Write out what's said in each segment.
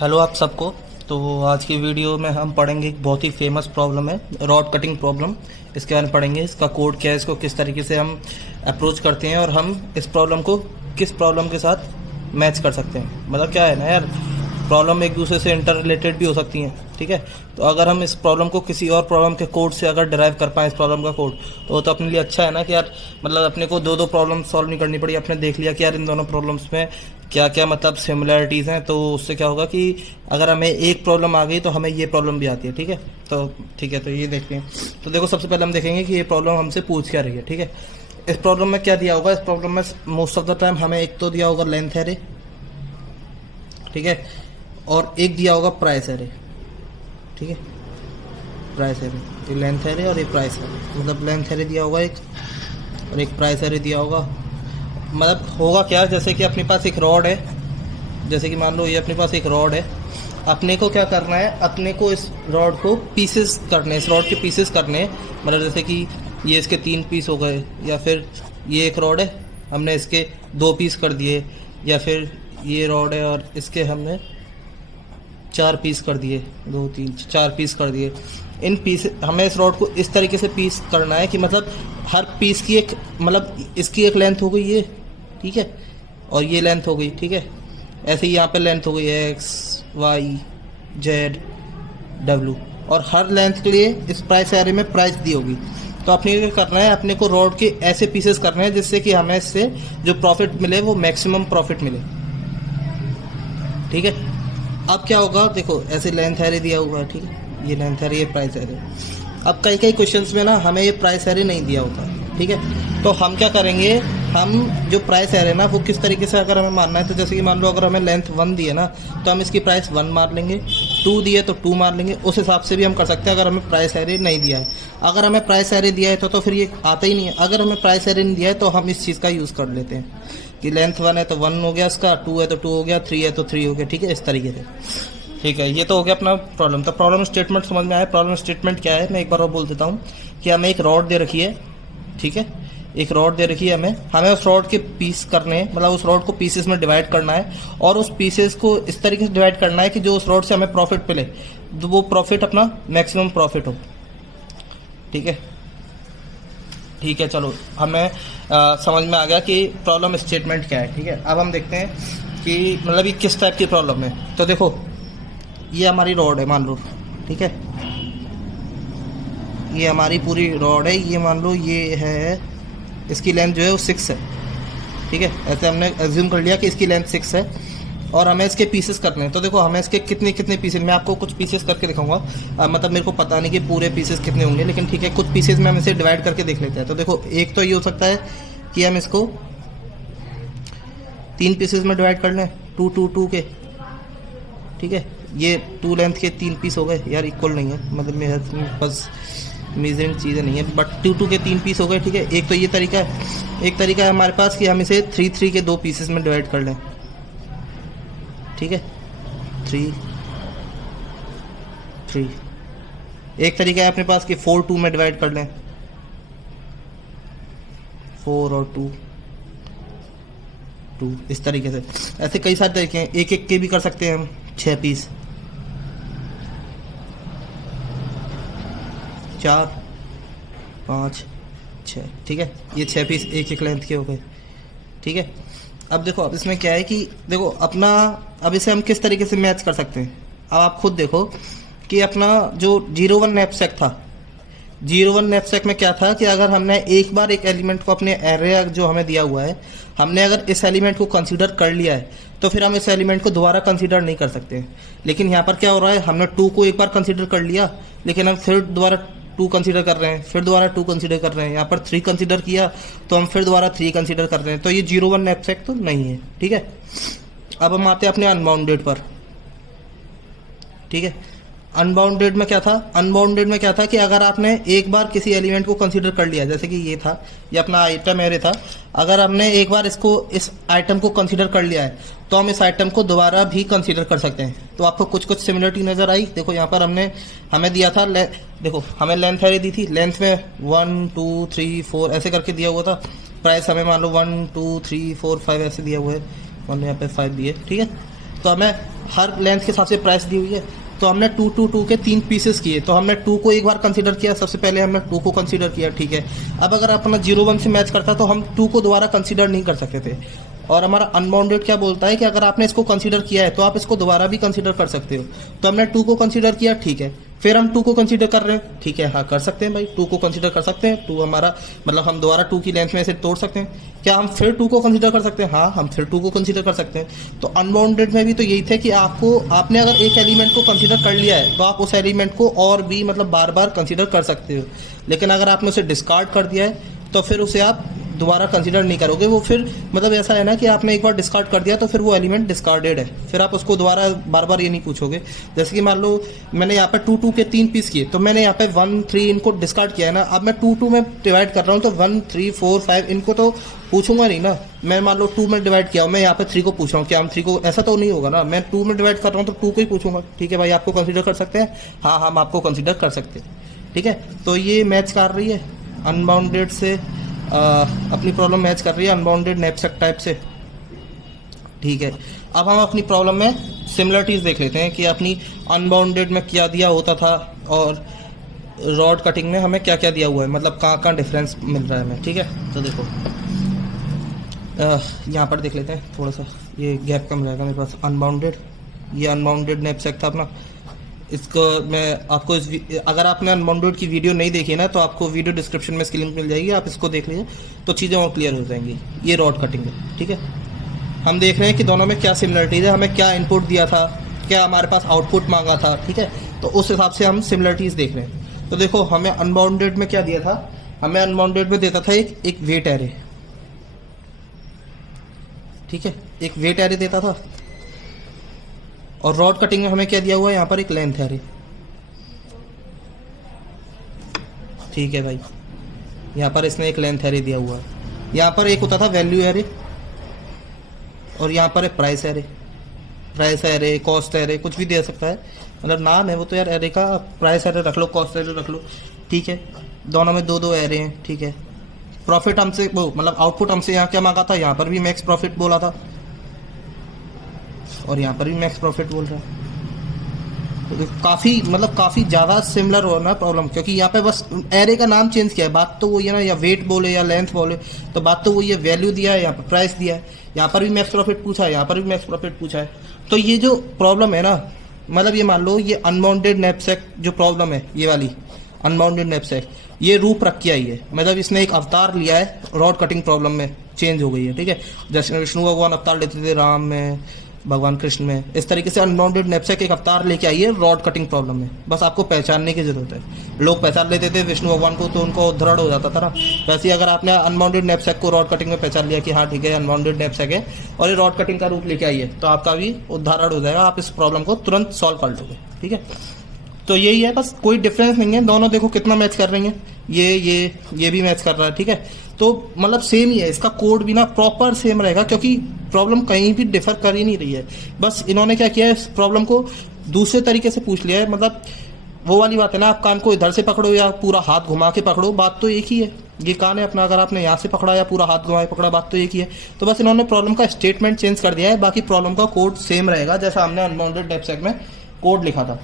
Hello आप सबको। तो आज की वीडियो में हम पढ़ेंगे एक बहुत ही फेमस प्रॉब्लम है, रॉड कटिंग प्रॉब्लम। इसके बारे में पढ़ेंगे, इसका कोड क्या है, इसको किस तरीके से हम अप्रोच करते हैं और हम इस प्रॉब्लम को किस प्रॉब्लम के साथ मैच कर सकते हैं। मतलब क्या है ना यार, प्रॉब्लम एक दूसरे से इंटर रिलेटेड भी हो सकती हैं, ठीक है। तो अगर हम इस प्रॉब्लम को किसी और प्रॉब्लम के कोड से अगर डिराइव कर पाएँ इस प्रॉब्लम का कोड, तो वो तो अपने लिए अच्छा है ना कि यार मतलब अपने को दो प्रॉब्लम सॉल्व नहीं करनी पड़ी। अपने देख लिया कि यार इन दोनों प्रॉब्लम्स में क्या क्या मतलब सिमिलरिटीज़ हैं, तो उससे क्या होगा कि अगर हमें एक प्रॉब्लम आ गई तो हमें ये प्रॉब्लम भी आती है, ठीक है। तो ये देखते हैं। तो देखो, सबसे पहले हम देखेंगे कि ये प्रॉब्लम हमसे पूछ क्या रही है, ठीक है। इस प्रॉब्लम में क्या दिया होगा, इस प्रॉब्लम में मोस्ट ऑफ द टाइम हमें एक तो दिया होगा लेंथ एरे, ठीक है, और एक दिया होगा प्राइस एरे, ठीक है। प्राइस एरे, ये लेंथ एरे और ये प्राइस एरे, मतलब लेंथ एरे दिया होगा एक और एक प्राइस एरे दिया होगा। मतलब होगा क्या, जैसे कि अपने पास एक रॉड है, जैसे कि मान लो ये अपने पास एक रॉड है। अपने को क्या करना है, अपने को इस रॉड को पीसेस करने, इस रॉड के पीसेस करने। मतलब जैसे कि ये इसके 3 पीस हो गए, या फिर ये एक रॉड है हमने इसके 2 पीस कर दिए, या फिर ये रॉड है और इसके हमने 4 पीस कर दिए, 2 3 4 पीस कर दिए। इन पीस हमें इस रॉड को इस तरीके से पीस करना है कि मतलब हर पीस की एक, मतलब इसकी एक लेंथ हो गई ये, ठीक है, और ये लेंथ हो गई, ठीक है। ऐसे ही यहाँ पे लेंथ हो गई है एक्स वाई जेड डब्ल्यू, और हर लेंथ के लिए इस प्राइस एरे में प्राइस दी होगी। तो अपने को करना है, अपने को रॉड के ऐसे पीसेस करने हैं जिससे कि हमें इससे जो प्रॉफिट मिले वो मैक्सिमम प्रॉफिट मिले, ठीक है। अब क्या होगा, देखो ऐसे लेंथ एरे दिया हुआ है, ठीक है, ये लेंथ एरे, ये प्राइस एरे। अब कई कई क्वेश्चंस में ना हमें ये प्राइस एरे नहीं दिया होता, ठीक है। तो हम क्या करेंगे, हम जो प्राइस एरे ना वो किस तरीके से अगर हमें मानना है, तो जैसे कि मान लो अगर हमें लेंथ 1 दी है ना, तो हम इसकी प्राइस 1 मार लेंगे। 2 दिए तो 2 मार लेंगे। उस हिसाब से भी हम कर सकते हैं अगर हमें प्राइस एरे नहीं दिया है। अगर हमें प्राइस एरे दिया है तो फिर ये आता ही नहीं है। अगर हमें प्राइस एरे नहीं दिया है तो हम इस चीज़ का यूज़ कर लेते हैं कि लेंथ 1 है तो 1 हो गया इसका, 2 है तो 2 हो गया, 3 है तो 3 हो गया, ठीक है, इस तरीके से, ठीक है। ये तो हो गया अपना प्रॉब्लम। तो प्रॉब्लम स्टेटमेंट समझ में आया। प्रॉब्लम स्टेटमेंट क्या है, मैं एक बार और बोल देता हूँ कि हमें एक रॉड दे रखी है, ठीक है, एक रॉड दे रखी है हमें उस रॉड के पीस करने हैं, मतलब उस रॉड को पीसेस में डिवाइड करना है, और उस पीसेस को इस तरीके से डिवाइड करना है कि जो उस रॉड से हमें प्रॉफिट मिले तो वो प्रॉफिट अपना मैक्सिमम प्रॉफिट हो, ठीक है, ठीक है। चलो हमें समझ में आ गया कि प्रॉब्लम स्टेटमेंट क्या है, ठीक है। अब हम देखते हैं कि मतलब ये किस टाइप की प्रॉब्लम है। तो देखो, ये हमारी रॉड है मान लो, ठीक है, ये हमारी पूरी रॉड है। ये मान लो ये है, इसकी लेंथ जो है वो 6 है, ठीक है। ऐसे हमने एज्यूम कर लिया कि इसकी लेंथ 6 है और हमें इसके पीसेस करने हैं। तो देखो हमें इसके कितने कितने पीसेस, मैं आपको कुछ पीसेस करके दिखाऊंगा। मतलब मेरे को पता नहीं कि पूरे पीसेस कितने होंगे, लेकिन ठीक है, कुछ पीसेस में हम इसे डिवाइड करके देख लेते हैं। तो देखो, एक तो ये हो सकता है कि हम इसको 3 पीसेस में डिवाइड कर लें, 2 2 2 के, ठीक है। ये 2 लेंथ के 3 पीस हो गए यार, इक्वल नहीं है, मतलब मेरे पास मेजरिंग चीज़ें नहीं है, बट 2 2 के 3 पीस हो गए, ठीक है। एक तो ये तरीका है। एक तरीका है हमारे पास कि हम इसे 3 3 के 2 पीसेस में डिवाइड कर लें, ठीक है, 3 3। एक तरीका है अपने पास कि 4 2 में डिवाइड कर लें, 4 और 2 2, इस तरीके से। ऐसे कई सारे तरीके हैं। एक एक के भी कर सकते हैं हम, 6 पीस, 4 5 6, ठीक है। ये 6 पीस एक एक लेंथ के हो गए, ठीक है। अब देखो, अब इसमें क्या है कि देखो अपना, अब इसे हम किस तरीके से मैच कर सकते हैं। अब आप खुद देखो कि अपना जो 01 नैपसैक था, 01 नैपसैक में क्या था कि अगर हमने एक बार एक एलिमेंट को अपने एरे जो हमें दिया हुआ है, हमने अगर इस एलिमेंट को कंसीडर कर लिया है तो फिर हम इस एलिमेंट को दोबारा कंसीडर नहीं कर सकते। लेकिन यहाँ पर क्या हो रहा है, हमने 2 को एक बार कंसीडर कर लिया, लेकिन हम फिर दोबारा 2 कंसीडर कर रहे हैं, फिर दोबारा 2 कंसीडर कर रहे हैं। यहाँ पर 3 कंसीडर किया तो हम फिर दोबारा 3 कंसीडर कर रहे हैं। तो ये 01 नैपसैक तो नहीं है, ठीक है। अब हम आते हैं अपने अनबाउंडेड पर, ठीक है। अनबाउंडेड में क्या था, अनबाउंडेड में क्या था कि अगर आपने एक बार किसी एलिमेंट को कंसीडर कर लिया, जैसे कि ये था, ये अपना आइटम एरे था, अगर हमने एक बार इसको, इस आइटम को कंसीडर कर लिया है तो हम इस आइटम को दोबारा भी कंसीडर कर सकते हैं। तो आपको कुछ कुछ सिमिलरिटी नजर आई। देखो यहाँ पर हमें दिया था, देखो हमें लेंथ एरे दी थी, लेंथ में 1 2 3 4 ऐसे करके दिया हुआ था। प्राइस हमें मान लो 1 2 3 4 5 ऐसे दिया हुआ है, 1 यहाँ पे 5 दिए, ठीक है। तो हमें हर लेंथ के हिसाब से प्राइस दी हुई है। तो हमने 2 2 2 के 3 पीसेस किए, तो हमने 2 को एक बार कंसीडर किया, सबसे पहले हमने 2 को कंसीडर किया, ठीक है। अब अगर अपना 0 1 से मैच करता तो हम 2 को दोबारा कंसीडर नहीं कर सकते थे। और हमारा अनबाउंडेड क्या बोलता है कि अगर आपने इसको कंसीडर किया है तो आप इसको दोबारा भी कंसीडर कर सकते हो। तो हमने 2 को कंसीडर किया, ठीक है, फिर हम 2 को कंसीडर कर रहे हैं, ठीक है, हाँ कर सकते हैं भाई, 2 को कंसीडर कर सकते हैं। 2 हमारा मतलब हम दोबारा 2 की लेंथ में से तोड़ सकते हैं। क्या हम फिर 2 को कंसीडर कर सकते हैं? हाँ, हम फिर 2 को कंसीडर कर सकते हैं। तो अनबाउंडेड में भी तो यही थे कि आपने अगर एक एलिमेंट को कंसीडर कर लिया है तो आप उस एलिमेंट को और भी मतलब बार बार कंसीडर कर सकते हो। लेकिन अगर आपने उसे डिस्कार्ड कर दिया है तो फिर उसे आप दोबारा कंसीडर नहीं करोगे। वो फिर मतलब ऐसा है ना कि आपने एक बार डिस्कार्ड कर दिया तो फिर वो एलिमेंट डिस्कार्डेड है, फिर आप उसको दोबारा बार बार ये नहीं पूछोगे। जैसे कि मान लो मैंने यहाँ पे 2 2 के 3 पीस किए, तो मैंने यहाँ पे 1 3 इनको डिस्कार्ड किया है ना। अब मैं 2 2 में डिवाइड कर रहा हूँ तो 1 3 4 5 इनको तो पूछूंगा नहीं ना। मैं मान लो 2 में डिवाइड किया, मैं यहाँ पे 3 को पूछ रहा हूँ, क्या हम 3 को, ऐसा तो नहीं होगा ना। मैं 2 में डिवाइड कर रहा हूँ तो 2 को ही पूछूंगा, ठीक है भाई आपको कंसिडर कर सकते हैं? हाँ, हम आपको कंसिडर कर सकते हैं, ठीक है। तो ये मैच कर रही है अनबाउंडेड से, अपनी प्रॉब्लम मैच कर रही है अनबाउंडेड नैपसैक टाइप से, ठीक है। अब हम अपनी प्रॉब्लम में सिमिलरिटीज देख लेते हैं कि अपनी अनबाउंडेड में क्या दिया होता था और रॉड कटिंग में हमें क्या क्या दिया हुआ है, मतलब कहाँ कहाँ डिफरेंस मिल रहा है हमें, ठीक है। तो देखो यहाँ पर देख लेते हैं, थोड़ा सा ये गैप कम रहेगा मेरे पास। अनबाउंडेड, ये अनबाउंडेड नैपसैक था अपना। इसको मैं आपको अगर आपने अनबाउंडेड की वीडियो नहीं देखी ना तो आपको वीडियो डिस्क्रिप्शन में इसकी लिंक मिल जाएगी, आप इसको देख लीजिए तो चीज़ें और क्लियर हो जाएंगी। ये रॉड कटिंग है, ठीक है। हम देख रहे हैं कि दोनों में क्या सिमिलरिटीज है, हमें क्या इनपुट दिया था, क्या हमारे पास आउटपुट मांगा था, ठीक है। तो उस हिसाब से हम सिमिलरिटीज देख रहे हैं। तो देखो हमें अनबाउंडेड में क्या दिया था, हमें अनबाउंडेड में देता था एक वेट एरे, ठीक है, एक वेट एरे देता था। और रॉड कटिंग में हमें क्या दिया हुआ है, यहाँ पर एक लेंथ एरे, ठीक है भाई, यहाँ पर इसने एक लेंथ एरे दिया हुआ है। यहाँ पर एक होता था वैल्यू एरे और यहाँ पर है price array. Price array, cost array, कुछ भी दे सकता है, मतलब नाम है वो तो यार एरे का। प्राइस एरे रख लो, कॉस्ट एरे रख लो, ठीक है। दोनों में 2 एरे हैं, ठीक है। प्रॉफिट हमसे वो मतलब आउटपुट हमसे यहाँ क्या मांगा था, यहाँ पर भी मैक्स प्रॉफिट बोला था और यहाँ पर भी मैक्स प्रॉफिट बोल रहा है। तो काफ़ी ज़्यादा सिमिलर हो ना प्रॉब्लम, क्योंकि यहाँ पे बस एरे का नाम चेंज किया है। बात तो वही है ना, या वेट बोले या लेंथ बोले तो बात तो वही है। वैल्यू दिया है, यहाँ पर प्राइस दिया है, यहाँ पर भी मैक्स प्रॉफिट पूछा है, यहाँ पर भी मैक्स प्रॉफिट पूछा है। तो ये जो प्रॉब्लम है ना, मतलब ये मान लो ये अनबाउंडेड नैपसैक जो प्रॉब्लम है, ये वाली अनबाउंडेड नैपसैक, ये रूप रख के आई है। मतलब इसने एक अवतार लिया है, रॉड कटिंग प्रॉब्लम में चेंज हो गई है, ठीक है। जैसे विष्णु भगवान अवतार लेते थे राम में, भगवान कृष्ण में, इस तरीके से अनबाउंडेड नैपसैक एक अवतार लेके आई है रॉड कटिंग प्रॉब्लम में। बस आपको पहचानने की जरूरत है। लोग पहचान लेते थे विष्णु भगवान को तो उनको दृढ़ हो जाता था ना। वैसे ही अगर आपने अनबाउंडेड नैपसैक को रॉड कटिंग में पहचान लिया कि हाँ ठीक है अनबाउंडेड नैपसैक है और ये रॉड कटिंग का रूप लेके आई है, तो आपका भी उदाहरण हो जाएगा, आप इस प्रॉब्लम को तुरंत सॉल्व कर लोगे, ठीक है। तो यही है, बस कोई डिफरेंस नहीं है। दोनों देखो कितना मैच कर रही हैं, ये भी मैच कर रहा है, ठीक है। तो मतलब सेम ही है, इसका कोड भी ना प्रॉपर सेम रहेगा, क्योंकि प्रॉब्लम कहीं भी डिफर कर ही नहीं रही है। बस इन्होंने क्या किया है, इस प्रॉब्लम को दूसरे तरीके से पूछ लिया है। मतलब वो वाली बात है ना, आप कान को इधर से पकड़ो या पूरा हाथ घुमा के पकड़ो, बात तो एक ही है। ये कान है अपना, अगर आपने यहाँ से पकड़ा या पूरा हाथ घुमा के पकड़ा, बात तो एक ही है। तो बस इन्होंने प्रॉब्लम का स्टेटमेंट चेंज कर दिया है, बाकी प्रॉब्लम का कोड सेम रहेगा जैसा हमने अनबाउंडेड नैपसैक में कोड लिखा था।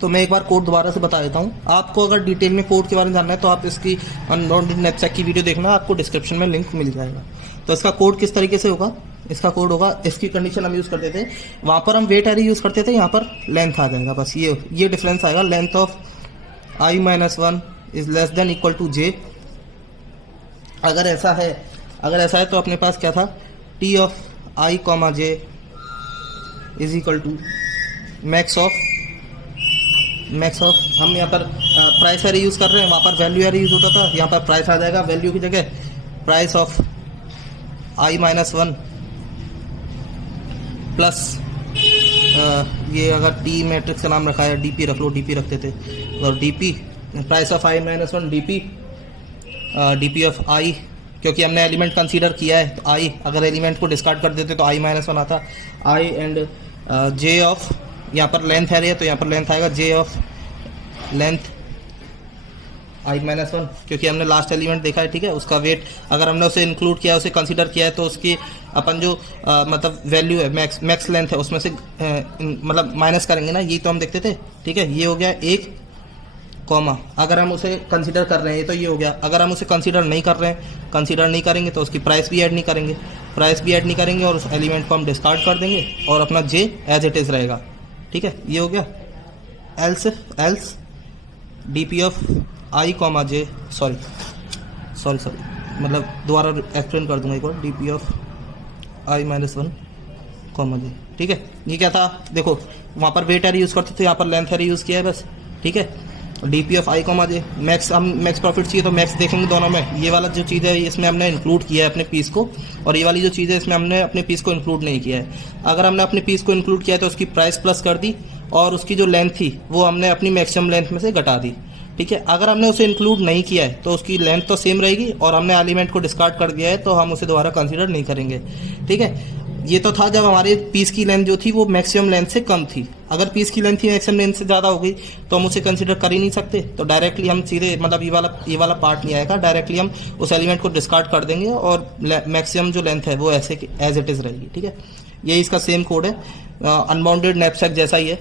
तो मैं एक बार कोड दोबारा से बता देता हूँ। आपको अगर डिटेल में कोड के बारे में जानना है तो आप इसकी अनबाउंडेड नैपसैक की वीडियो देखना, आपको डिस्क्रिप्शन में लिंक मिल जाएगा। तो इसका कोड किस तरीके से होगा, इसका कोड होगा, इसकी कंडीशन हम यूज़ करते थे, वहाँ पर हम वेट एरे यूज़ करते थे, यहाँ पर लेंथ आ जाएगा। बस ये डिफरेंस आएगा, length of i-1 is less than equal to j। अगर ऐसा है तो अपने पास क्या था, t of i, j is equal to max of हम यहाँ पर प्राइस एरे यूज़ कर रहे हैं, वहाँ पर वैल्यू एरे यूज़ होता था, यहाँ पर प्राइस आ जाएगा वैल्यू की जगह। प्राइस ऑफ i-1 प्लस ये अगर टी मैट्रिक्स का नाम रखा है dp रख लो, dp रखते थे, और dp price of i-1 dp of i, क्योंकि हमने एलिमेंट कंसीडर किया है तो i, अगर एलिमेंट को डिस्कार्ड कर देते तो i-1 आता, i एंड j ऑफ, यहाँ पर लेंथ है तो यहाँ पर लेंथ आएगा j ऑफ लेंथ i-1, क्योंकि हमने लास्ट एलिमेंट देखा है, ठीक है। उसका वेट अगर हमने उसे इंक्लूड किया, उसे कंसीडर किया है, तो उसकी अपन जो मतलब वैल्यू है, मैक्स लेंथ है, उसमें से मतलब माइनस करेंगे ना, ये तो हम देखते थे, ठीक है। ये हो गया 1 कॉमा, अगर हम उसे कंसीडर कर रहे हैं तो ये हो गया। अगर हम उसे कंसीडर नहीं कर रहे हैं, कंसीडर नहीं करेंगे तो उसकी प्राइस भी ऐड नहीं करेंगे, और उस एलिमेंट को हम डिस्कार्ड कर देंगे और अपना जे एज इट इज़ रहेगा, ठीक है। ये हो गया। Else DP of I comma J, sorry मतलब दोबारा एक्सप्लेन कर दूंगा एक बार, डीपी ऑफ i-1 कॉमा जे, ठीक है। ये क्या था, देखो वहाँ पर वेट एरे यूज़ करते थे, यहाँ पर लेंथ एरे यूज़ किया है बस, ठीक है। DP of I comma J, max, हम मैक्स प्रॉफिट चाहिए तो मैक्स देखेंगे दोनों में। ये वाला जो चीज़ है इसमें हमने इंक्लूड किया है अपने पीस को, और ये वाली जो चीज़ है इसमें हमने अपने पीस को इंक्लूड नहीं किया है। अगर हमने अपने पीस को इंक्लूड किया है तो उसकी प्राइस प्लस कर दी, और उसकी जो लेंथ थी वो हमने अपनी मैक्सिमम लेंथ में से घटा दी, ठीक है। अगर हमने उसे इंक्लूड नहीं किया है तो उसकी लेंथ तो सेम रहेगी, और हमने एलिमेंट को डिस्कार्ड कर दिया है तो हम उसे दोबारा कंसीडर नहीं करेंगे, ठीक है। ये तो था जब हमारे पीस की लेंथ जो थी वो मैक्सिमम लेंथ से कम थी। अगर पीस की लेंथ ही मैक्सिमम लेंथ से ज़्यादा हो गई तो हम उसे कंसीडर कर ही नहीं सकते, तो डायरेक्टली हम सीधे मतलब ये वाला पार्ट नहीं आएगा, डायरेक्टली हम उस एलिमेंट को डिस्कार्ड कर देंगे और मैक्सिमम जो लेंथ है वो ऐसे एज इट इज़ रहेगी, ठीक है। ये इसका सेम कोड है, अनबाउंडेड नैपसैक जैसा ही है।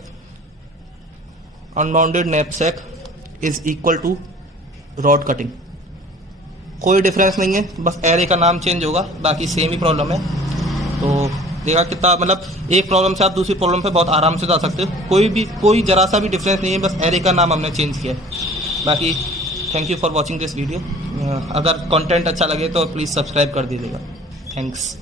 Unbounded knapsack is equal to rod cutting, कोई डिफरेंस नहीं है, बस एरे का नाम चेंज होगा, बाकी सेम ही प्रॉब्लम है। तो देखा कितना, मतलब एक प्रॉब्लम से आप दूसरी प्रॉब्लम पे बहुत आराम से जा सकते हो, कोई जरा सा भी डिफरेंस नहीं है, बस एरे का नाम हमने चेंज किया है। बाकी thank you for watching this video. अगर कंटेंट अच्छा लगे तो प्लीज़ सब्सक्राइब कर दीजिएगा। थैंक्स।